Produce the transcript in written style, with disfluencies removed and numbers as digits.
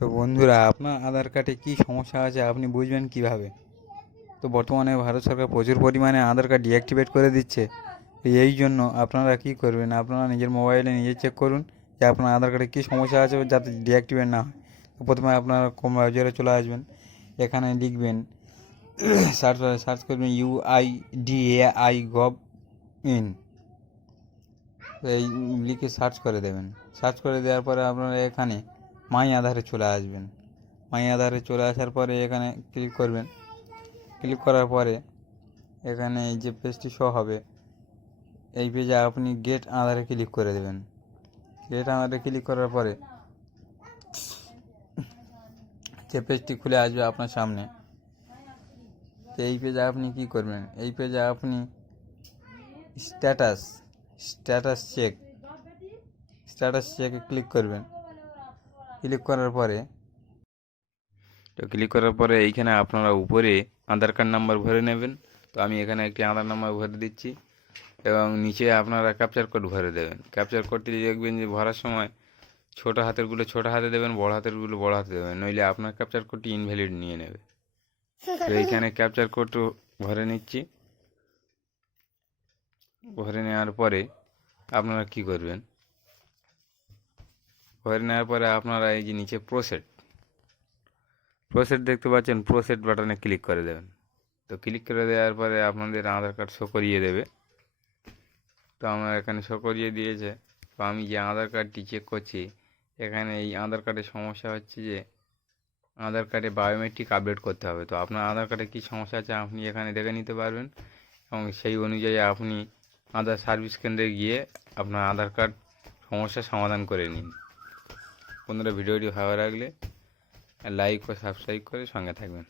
তো বন্ধুরা, আপনার আধার কার্ডে কী সমস্যা আছে আপনি বুঝবেন কিভাবে? তো বর্তমানে ভারত সরকার প্রচুর পরিমাণে আধার কার্ড ডিঅ্যাক্টিভেট করে দিচ্ছে। তো এই জন্য আপনারা কী করবেন, আপনারা নিজের মোবাইলে নিজে চেক করুন যে আপনার আধার কার্ডে কী সমস্যা আছে যাতে ডিঅ্যাক্টিভেট না হয়। তো প্রথমে আপনারা ক্রোম ব্রাউজারে চলে আসবেন, এখানে লিখবেন সার্চ করবেন UIDAI.gov.in। এই লিখে সার্চ করে দেবেন। সার্চ করে দেওয়ার পরে আপনারা এখানে মাই আধারে চলে আসবেন। মাই আধারে চলে আসার পরে এখানে ক্লিক করবেন। ক্লিক করার পরে এখানে এই যে পেজটি শো হবে, এই পেজে আপনি গেট আধারে ক্লিক করে দেবেন। গেট আধারে ক্লিক করার পরে যে পেজটি খুলে আসবে আপনার সামনে, তো এই পেজে আপনি কি করবেন, এই পেজে আপনি স্ট্যাটাস চেকে ক্লিক করবেন। ক্লিক করার পরে এইখানে আপনারা উপরে আধার কার্ড নাম্বার ভরে নেবেন। তো আমি এখানে একটি আধার নাম্বার ভরে দিচ্ছি এবং নিচে আপনারা ক্যাপচার কোড ভরে দেবেন। ক্যাপচার কোডটি দেখবেন যে ভরার সময় ছোটো হাতেরগুলো ছোটো হাতে দেবেন, বড় হাতেরগুলো বড় হাতে দেবেন, নইলে আপনার ক্যাপচার কোডটি ইনভ্যালিড নিয়ে নেবে। তো এইখানে ক্যাপচার কোড ভরে নিচ্ছি। ভরে নেওয়ার পরে আপনারা কি করবেন, ভরে নেওয়ার পরে আপনারা এই যে নিচে প্রসেড দেখতে পাচ্ছেন, প্রসেড বাটনে ক্লিক করে দেবেন। তো ক্লিক করে দেওয়ার পরে আপনাদের আধার কার্ড শো করিয়ে দেবে। তো আমার এখানে শো করিয়ে দিয়েছে। তো আমি যে আধার কার্ডটি চেক করছি, এখানে এই আধার কার্ডের সমস্যা হচ্ছে যে আধার কার্ডে বায়োমেট্রিক আপডেট করতে হবে। তো আপনার আধার কার্ডে কী সমস্যা আছে আপনি এখানে দেখে নিতে পারবেন এবং সেই অনুযায়ী আপনি আধার সার্ভিস কেন্দ্রে গিয়ে আপনার আধার কার্ড সমস্যার সমাধান করে নিন। বন্ধুরা, ভিডিওটি ভালো লাগলে লাইক ও সাবস্ক্রাইব করে সঙ্গে থাকবেন।